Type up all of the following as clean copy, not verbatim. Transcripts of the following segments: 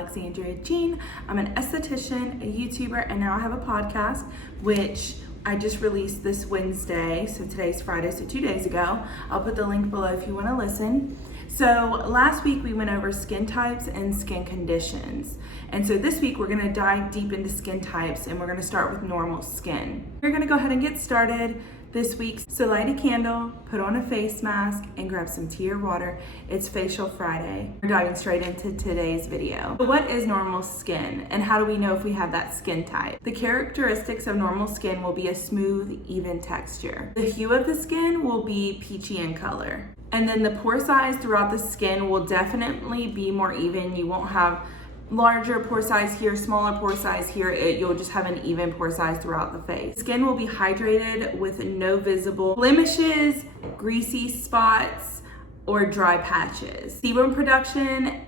Alexandria Jean. I'm an esthetician, a YouTuber, and now I have a podcast, which I just released this Wednesday. So today's Friday, so 2 days ago. I'll put the link below if you want to listen. So last week we went over skin types and skin conditions. And so this week we're going to dive deep into skin types, and we're going to start with normal skin. We're going to go ahead and get started this week. So light a candle, put on a face mask, and grab some tea or water. It's Facial Friday. We're diving straight into today's video. So what is normal skin, and how do we know if we have that skin type? The characteristics of normal skin will be a smooth, even texture. The hue of the skin will be peachy in color. And then the pore size throughout the skin will definitely be more even. You won't have larger pore size here, smaller pore size here. You'll just have an even pore size throughout the face. Skin will be hydrated with no visible blemishes, greasy spots, or dry patches. Sebum production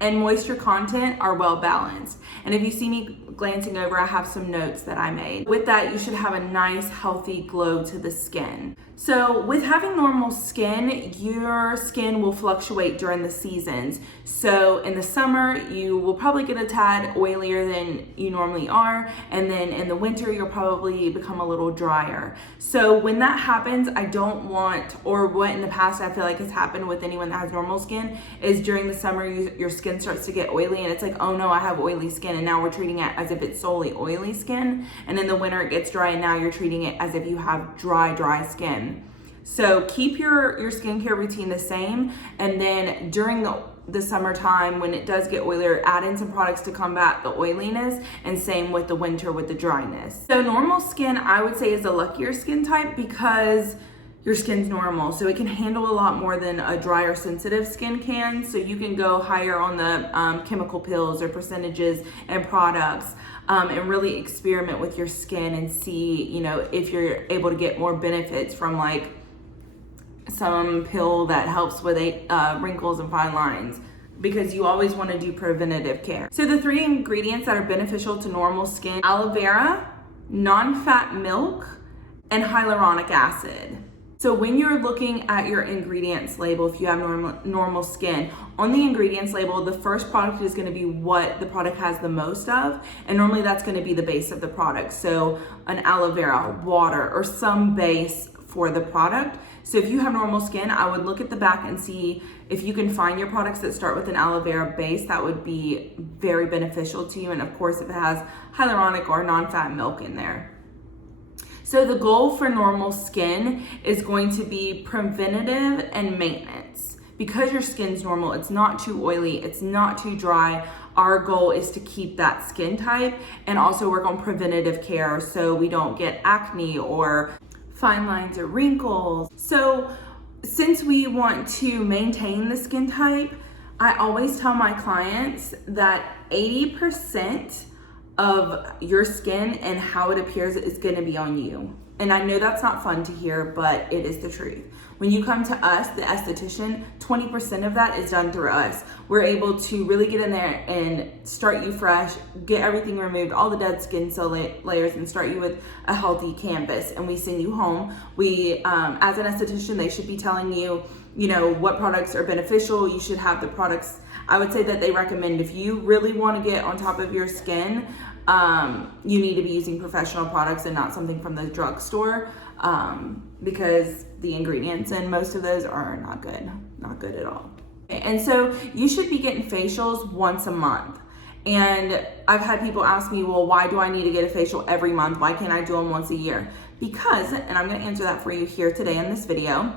and moisture content are well balanced. And if you see me glancing over, I have some notes that I made. With that, you should have a nice, healthy glow to the skin. So with having normal skin, your skin will fluctuate during the seasons. So in the summer, you will probably get a tad oilier than you normally are. And then in the winter, you'll probably become a little drier. So when that happens, I don't want, or what in the past I feel like has happened with anyone that has normal skin, is during the summer, your skin starts to get oily and it's like, oh no, I have oily skin, and now we're treating it as if it's solely oily skin. And in the winter it gets dry, and now you're treating it as if you have dry skin. So keep your skincare routine the same, and then during the summertime, when it does get oilier, add in some products to combat the oiliness, and same with the winter with the dryness. So normal skin, I would say, is a luckier skin type because your skin's normal, so it can handle a lot more than a dry or sensitive skin can. So you can go higher on the chemical pills or percentages and products, and really experiment with your skin and see, if you're able to get more benefits from like some pill that helps with wrinkles and fine lines, because you always want to do preventative care. So the 3 ingredients that are beneficial to normal skin: aloe vera, non-fat milk, and hyaluronic acid. So when you're looking at your ingredients label, if you have normal skin, on the ingredients label, the first product is going to be what the product has the most of, and normally that's going to be the base of the product. So an aloe vera, water, or some base for the product. So if you have normal skin, I would look at the back and see if you can find your products that start with an aloe vera base. That would be very beneficial to you. And of course, if it has hyaluronic or non-fat milk in there. So the goal for normal skin is going to be preventative and maintenance. Because your skin's normal, it's not too oily, it's not too dry. Our goal is to keep that skin type and also work on preventative care so we don't get acne or fine lines or wrinkles. So since we want to maintain the skin type, I always tell my clients that 80% of your skin and how it appears is going to be on you. And I know that's not fun to hear, but it is the truth. When you come to us, the esthetician, 20% of that is done through us. We're able to really get in there and start you fresh, get everything removed, all the dead skin cell layers, and start you with a healthy canvas. And we send you home. We, as an esthetician, they should be telling you, what products are beneficial. You should have the products. I would say that they recommend, if you really want to get on top of your skin, you need to be using professional products and not something from the drugstore, because the ingredients in most of those are not good at all. And so you should be getting facials once a month. And I've had people ask me, well, why do I need to get a facial every month? Why can't I do them once a year? Because, and I'm going to answer that for you here today in this video,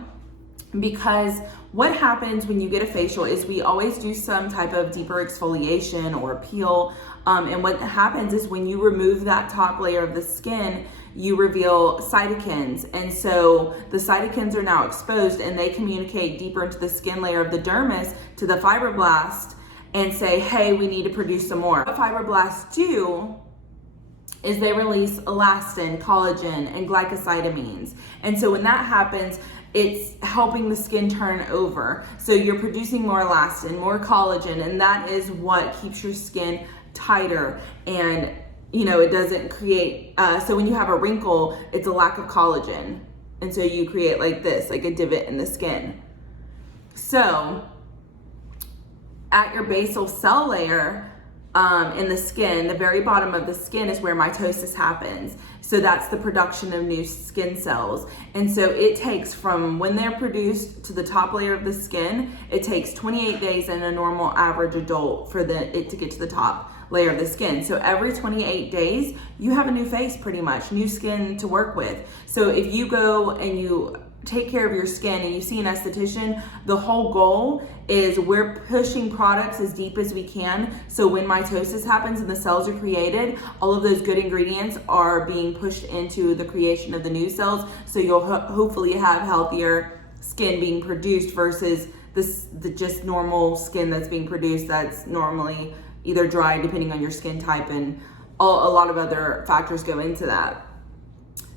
because what happens when you get a facial is we always do some type of deeper exfoliation or peel. And what happens is when you remove that top layer of the skin, you reveal cytokines. And so the cytokines are now exposed, and they communicate deeper into the skin layer of the dermis to the fibroblast and say, hey, we need to produce some more. What fibroblasts do is they release elastin, collagen, and glycosaminoglycans. And so when that happens, it's helping the skin turn over. So you're producing more elastin, more collagen, and that is what keeps your skin tighter, and it doesn't create, so when you have a wrinkle, it's a lack of collagen. And so you create like this, like a divot in the skin. So at your basal cell layer in the skin, the very bottom of the skin is where mitosis happens. So that's the production of new skin cells. And so it takes from when they're produced to the top layer of the skin, it takes 28 days in a normal average adult for it to get to the top layer of the skin. So every 28 days, you have a new face pretty much, new skin to work with. So if you go and you take care of your skin and you see an esthetician, the whole goal is we're pushing products as deep as we can. So when mitosis happens and the cells are created, all of those good ingredients are being pushed into the creation of the new cells. So you'll hopefully have healthier skin being produced versus the just normal skin that's being produced that's normally either dry depending on your skin type, and a lot of other factors go into that.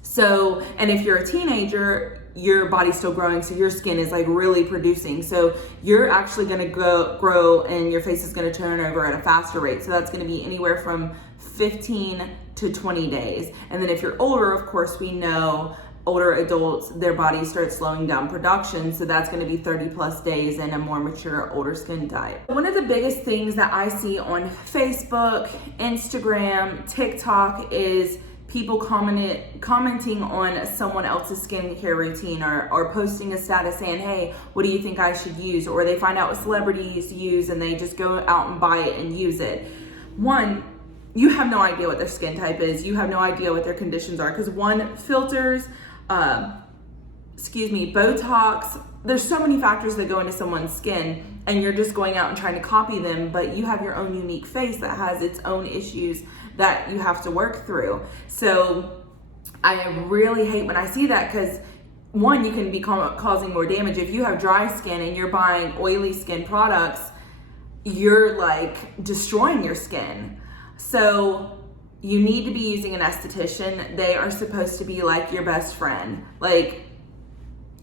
So, and if you're a teenager, your body's still growing, so your skin is like really producing. So you're actually gonna grow and your face is gonna turn over at a faster rate. So that's gonna be anywhere from 15 to 20 days. And then if you're older, of course, we know older adults, their body starts slowing down production. So that's gonna be 30 plus days in a more mature, older skin type. One of the biggest things that I see on Facebook, Instagram, TikTok is people commenting on someone else's skincare routine, or posting a status saying, hey, what do you think I should use? Or they find out what celebrities use and they just go out and buy it and use it. One, you have no idea what their skin type is. You have no idea what their conditions are, because filters, Botox, there's so many factors that go into someone's skin, and you're just going out and trying to copy them, but you have your own unique face that has its own issues that you have to work through. So I really hate when I see that, because one, you can be causing more damage. If you have dry skin and you're buying oily skin products, you're like destroying your skin. So you need to be using an esthetician. They are supposed to be like your best friend. Like,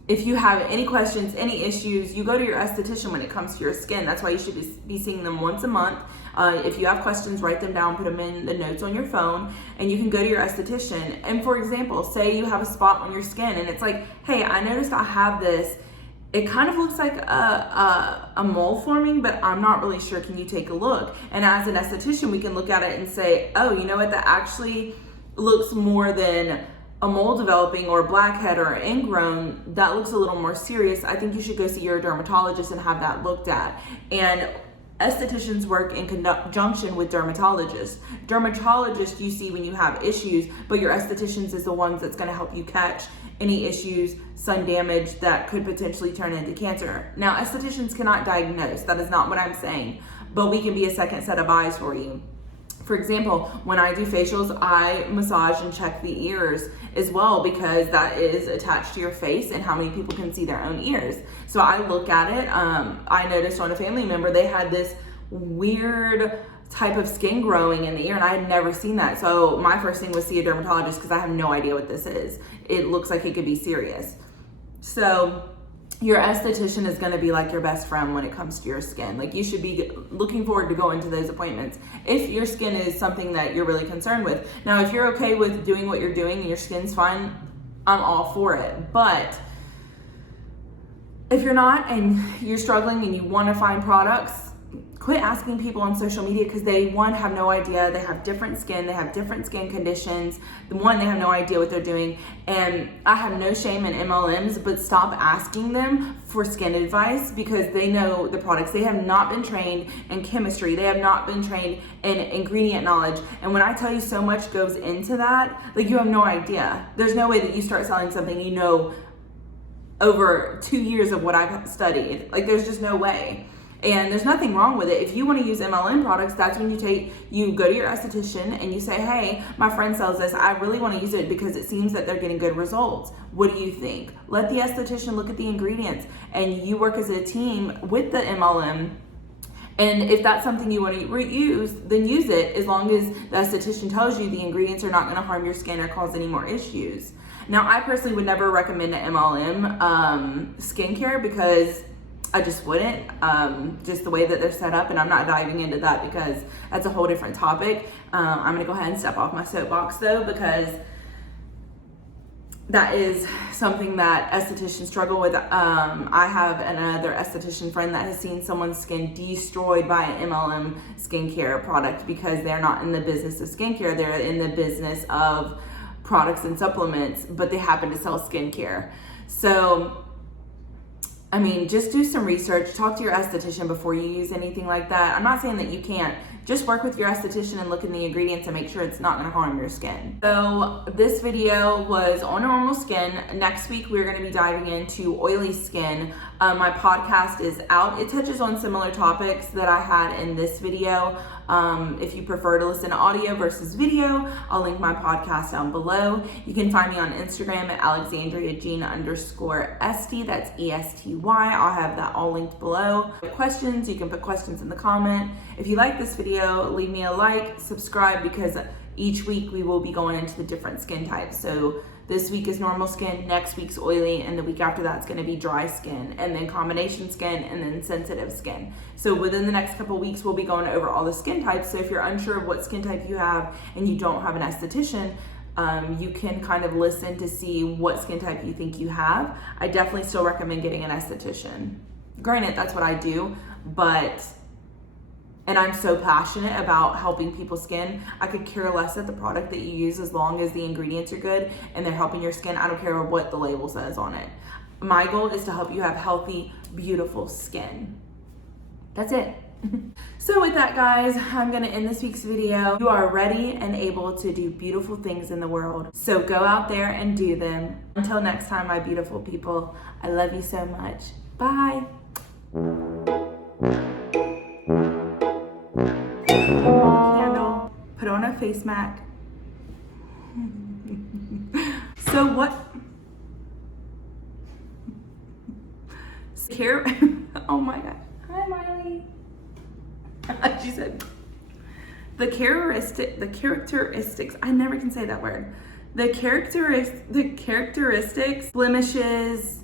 if you have any questions, any issues, you go to your esthetician when it comes to your skin. That's why you should be seeing them once a month. If you have questions, write them down, put them in the notes on your phone, and you can go to your esthetician. And for example, say you have a spot on your skin and it's like, hey, I noticed I have this. It kind of looks like a mole forming, but I'm not really sure. Can you take a look? And as an esthetician, we can look at it and say, oh, you know what? That actually looks more than a mole developing or a blackhead or ingrown. That looks a little more serious. I think you should go see your dermatologist and have that looked at. And estheticians work in conjunction with dermatologists. Dermatologists you see when you have issues, but your estheticians is the ones that's going to help you catch any issues, sun damage that could potentially turn into cancer. Now, estheticians cannot diagnose. That is not what I'm saying, but we can be a second set of eyes for you. For example, when I do facials, I massage and check the ears as well, because that is attached to your face and how many people can see their own ears. So I look at it. I noticed on a family member, they had this weird type of skin growing in the ear, and I had never seen that. So my first thing was see a dermatologist, because I have no idea what this is. It looks like it could be serious. So your esthetician is going to be like your best friend when it comes to your skin. Like, you should be looking forward to going to those appointments if your skin is something that you're really concerned with. Now, if you're okay with doing what you're doing and your skin's fine, I'm all for it. But if you're not and you're struggling and you want to find products, quit asking people on social media, because they, one, have no idea. They have different skin. They have different skin conditions. One, they have no idea what they're doing. And I have no shame in MLMs, but stop asking them for skin advice, because they know the products. They have not been trained in chemistry. They have not been trained in ingredient knowledge. And when I tell you so much goes into that, like, you have no idea. There's no way that you start selling something you know over 2 years of what I've studied. Like, there's just no way. And there's nothing wrong with it. If you want to use MLM products, that's when you go to your esthetician and you say, hey, my friend sells this. I really want to use it because it seems that they're getting good results. What do you think? Let the esthetician look at the ingredients, and you work as a team with the MLM. And if that's something you want to use, then use it, as long as the esthetician tells you the ingredients are not going to harm your skin or cause any more issues. Now, I personally would never recommend an MLM skincare, because I just wouldn't, just the way that they're set up, and I'm not diving into that because that's a whole different topic. I'm gonna go ahead and step off my soapbox though, because that is something that estheticians struggle with. I have another esthetician friend that has seen someone's skin destroyed by an MLM skincare product because they're not in the business of skincare. They're in the business of products and supplements, but they happen to sell skincare. So, I mean, just do some research. Talk to your esthetician before you use anything like that. I'm not saying that you can't. Just work with your esthetician and look in the ingredients and make sure it's not going to harm your skin. So this video was on normal skin. Next week, we're going to be diving into oily skin. My podcast is out. It touches on similar topics that I had in this video. If you prefer to listen to audio versus video, I'll link my podcast down below. You can find me on Instagram at AlexandriaJean_Esty. That's ESTY. I'll have that all linked below. If you have questions, you can put questions in the comment. If you like this video, leave me a like, subscribe, because each week we will be going into the different skin types. So this week is normal skin, next week's oily, and the week after that's going to be dry skin, and then combination skin, and then sensitive skin. So within the next couple weeks, we'll be going over all the skin types. So if you're unsure of what skin type you have and you don't have an esthetician, you can kind of listen to see what skin type you think you have. I definitely still recommend getting an esthetician. Granted, that's what I do, and I'm so passionate about helping people's skin. I could care less at the product that you use as long as the ingredients are good and they're helping your skin. I don't care what the label says on it. My goal is to help you have healthy, beautiful skin. That's it. So with that, guys, I'm gonna end this week's video. You are ready and able to do beautiful things in the world. So go out there and do them. Until next time, my beautiful people, I love you so much. Bye. Candle, put on a face mask. So what? Here, oh my God. Hi, Miley. She said, the characteristics, I never can say that word. The characteristics, blemishes,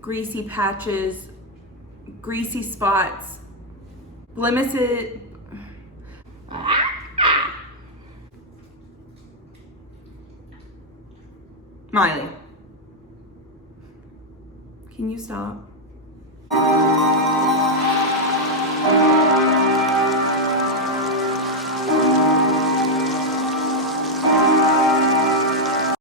greasy patches, greasy spots, blemishes. Miley, can you stop?